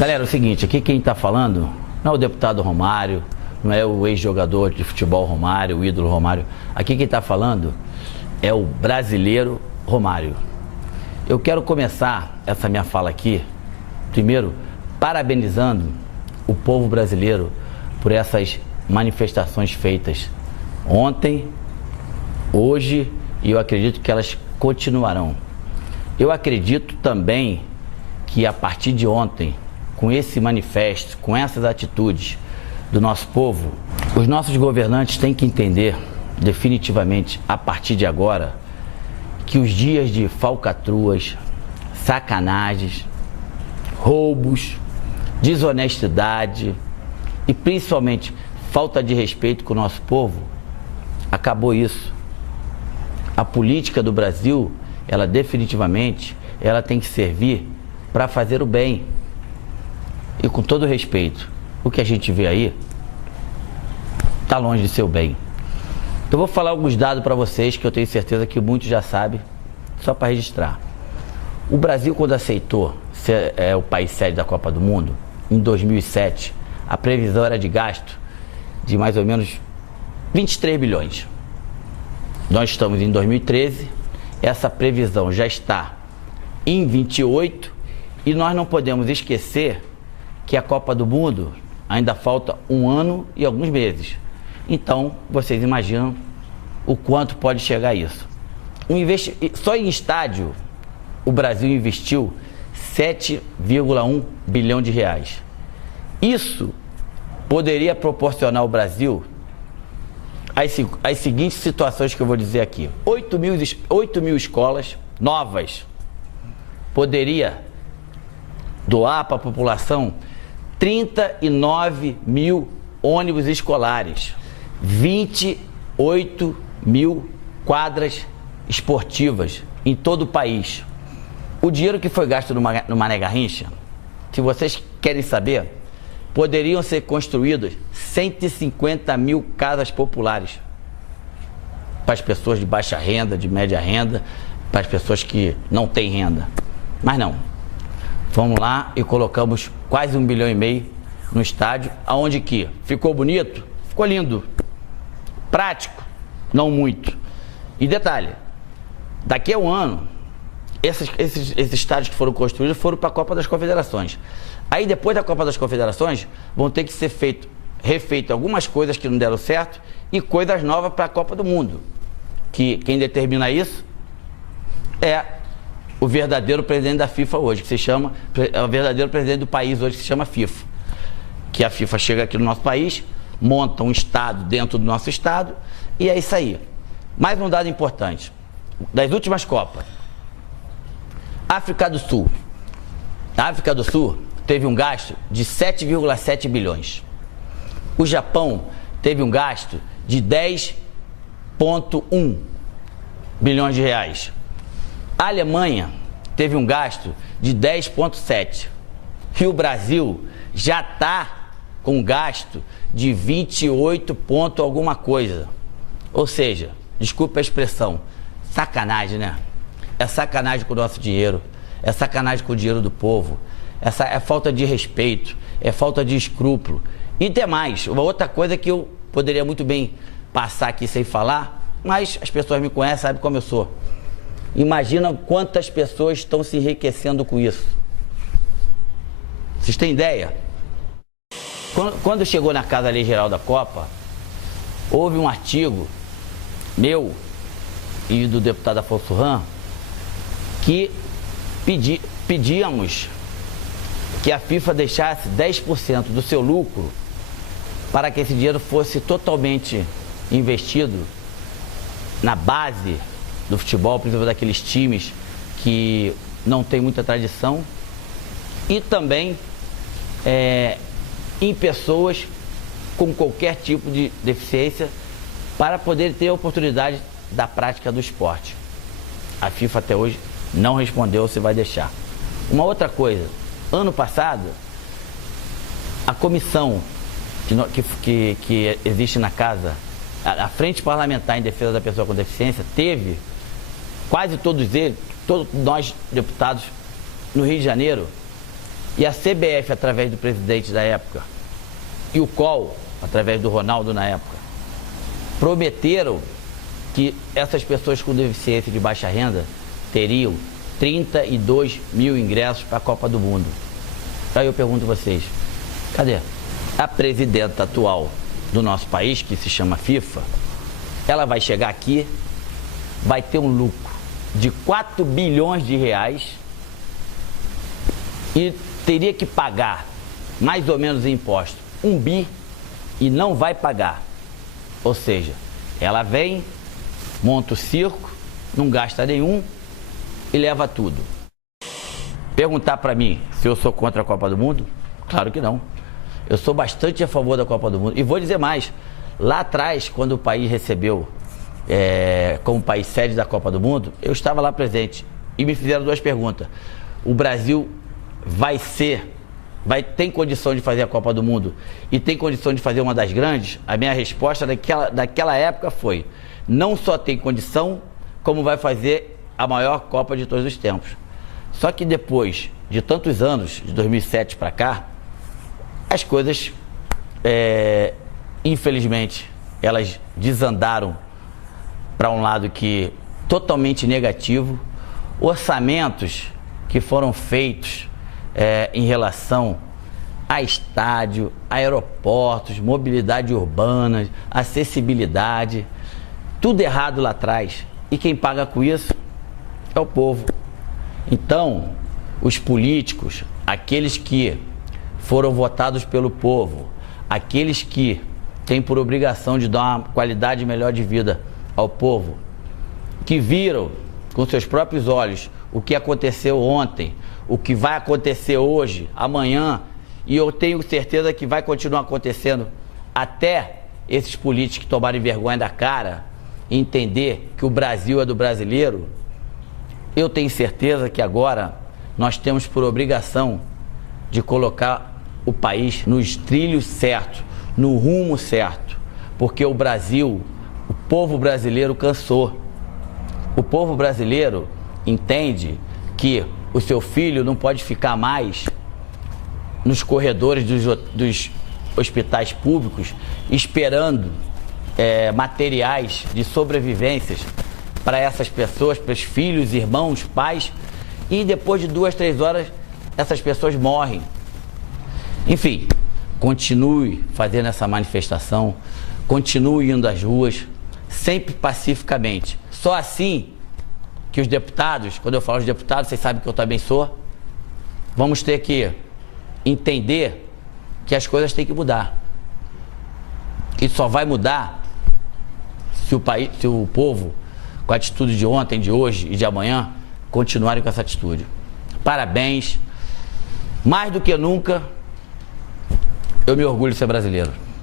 Galera, é o seguinte, aqui quem está falando não é o deputado Romário, não é o ex-jogador de futebol Romário, o ídolo Romário. Aqui quem está falando é o brasileiro Romário. Eu quero começar essa minha fala aqui, primeiro, parabenizando o povo brasileiro por essas manifestações feitas ontem, hoje, e eu acredito que elas continuarão. Eu acredito também que a partir de ontem, com esse manifesto, com essas atitudes do nosso povo, os nossos governantes têm que entender definitivamente, a partir de agora, que os dias de falcatruas, sacanagens, roubos, desonestidade e principalmente falta de respeito com o nosso povo, acabou isso. A política do Brasil, ela definitivamente, ela tem que servir para fazer o bem. E com todo respeito, o que a gente vê aí está longe de ser o bem. Eu vou falar alguns dados para vocês que eu tenho certeza que muitos já sabem, só para registrar. O Brasil, quando aceitou ser o país sede da Copa do Mundo, em 2007, a previsão era de gasto de mais ou menos 23 bilhões. Nós estamos em 2013, essa previsão já está em 28 e nós não podemos esquecer que a Copa do Mundo ainda falta um ano e alguns meses. Então, vocês imaginam o quanto pode chegar a isso. Só em estádio, o Brasil investiu 7,1 bilhão de reais. Isso poderia proporcionar ao Brasil as seguintes situações que eu vou dizer aqui. 8 mil escolas novas. Poderia doar para a população 39 mil ônibus escolares, 28 mil quadras esportivas em todo o país. O dinheiro que foi gasto no Mané Garrincha, se vocês querem saber, poderiam ser construídas 150 mil casas populares para as pessoas de baixa renda, de média renda, para as pessoas que não têm renda. Mas não. Vamos lá e colocamos quase 1,5 bilhão no estádio, aonde que ficou bonito, ficou lindo, prático, não muito. E detalhe, daqui a um ano, esses estádios que foram construídos foram para a Copa das Confederações. Aí depois da Copa das Confederações, vão ter que ser refeito algumas coisas que não deram certo e coisas novas para a Copa do Mundo. Que quem determina isso é o verdadeiro presidente da FIFA hoje, que se chama, é o verdadeiro presidente do país hoje, que se chama FIFA. Que a FIFA chega aqui no nosso país, monta um estado dentro do nosso estado e é isso aí. Mais um dado importante, das últimas Copas, África do Sul. A África do Sul teve um gasto de 7,7 bilhões. O Japão teve um gasto de 10,1 bilhões de reais. A Alemanha teve um gasto de 10,7. E o Brasil já está com um gasto de 28 ponto alguma coisa. Ou seja, desculpa a expressão, sacanagem, né? É sacanagem com o nosso dinheiro, é sacanagem com o dinheiro do povo, é falta de respeito, é falta de escrúpulo. E tem mais, uma outra coisa que eu poderia muito bem passar aqui sem falar, mas as pessoas me conhecem, sabem como eu sou. Imagina quantas pessoas estão se enriquecendo com isso. Vocês têm ideia? Quando chegou na Casa Lei Geral da Copa, houve um artigo meu e do deputado Afonso Ram que pedíamos que a FIFA deixasse 10% do seu lucro para que esse dinheiro fosse totalmente investido na base do futebol, principalmente daqueles times que não tem muita tradição, e também em pessoas com qualquer tipo de deficiência para poder ter a oportunidade da prática do esporte. A FIFA até hoje não respondeu se vai deixar. Uma outra coisa, ano passado, a comissão que existe na casa, a Frente Parlamentar em Defesa da Pessoa com Deficiência, teve quase todos nós deputados no Rio de Janeiro, E a CBF, através do presidente da época, e o COL, através do Ronaldo na época, prometeram que essas pessoas com deficiência de baixa renda teriam 32 mil ingressos para a Copa do Mundo. Aí eu pergunto a vocês, cadê? A presidenta atual do nosso país, que se chama FIFA, ela vai chegar aqui, vai ter um lucro de 4 bilhões de reais e teria que pagar mais ou menos em imposto 1 bi e não vai pagar. Ou seja, ela vem, monta o circo, não gasta nenhum e leva tudo. Perguntar para mim se eu sou contra a Copa do Mundo? Claro que não. Eu sou bastante a favor da Copa do Mundo. E vou dizer mais, lá atrás, quando o país recebeu como país sede da Copa do Mundo, eu estava lá presente e me fizeram 2 perguntas. O Brasil tem condição de fazer a Copa do Mundo e tem condição de fazer uma das grandes? A minha resposta daquela época foi: não só tem condição, como vai fazer a maior Copa de todos os tempos. Só que depois de tantos anos, de 2007 para cá, as coisas, infelizmente, elas desandaram para um lado que totalmente negativo. Orçamentos que foram feitos em relação a estádio, aeroportos, mobilidade urbana, acessibilidade, tudo errado lá atrás. E quem paga com isso é o povo. Então, os políticos, aqueles que foram votados pelo povo, aqueles que têm por obrigação de dar uma qualidade melhor de vida ao povo, que viram com seus próprios olhos o que aconteceu ontem, o que vai acontecer hoje, amanhã, e eu tenho certeza que vai continuar acontecendo até esses políticos tomarem vergonha da cara e entender que o Brasil é do brasileiro. Eu tenho certeza que agora nós temos por obrigação de colocar o país nos trilhos certos, no rumo certo, porque o Brasil, o povo brasileiro cansou. O povo brasileiro entende que o seu filho não pode ficar mais nos corredores dos hospitais públicos esperando materiais de sobrevivências para essas pessoas, para os filhos, irmãos, pais, e depois de 2, 3 horas essas pessoas morrem. Enfim, continue fazendo essa manifestação, continue indo às ruas, sempre pacificamente. Só assim que os deputados, quando eu falo de deputados, vocês sabem que eu também sou, vamos ter que entender que as coisas têm que mudar. E só vai mudar se o povo, com a atitude de ontem, de hoje e de amanhã, continuarem com essa atitude. Parabéns. Mais do que nunca, eu me orgulho de ser brasileiro.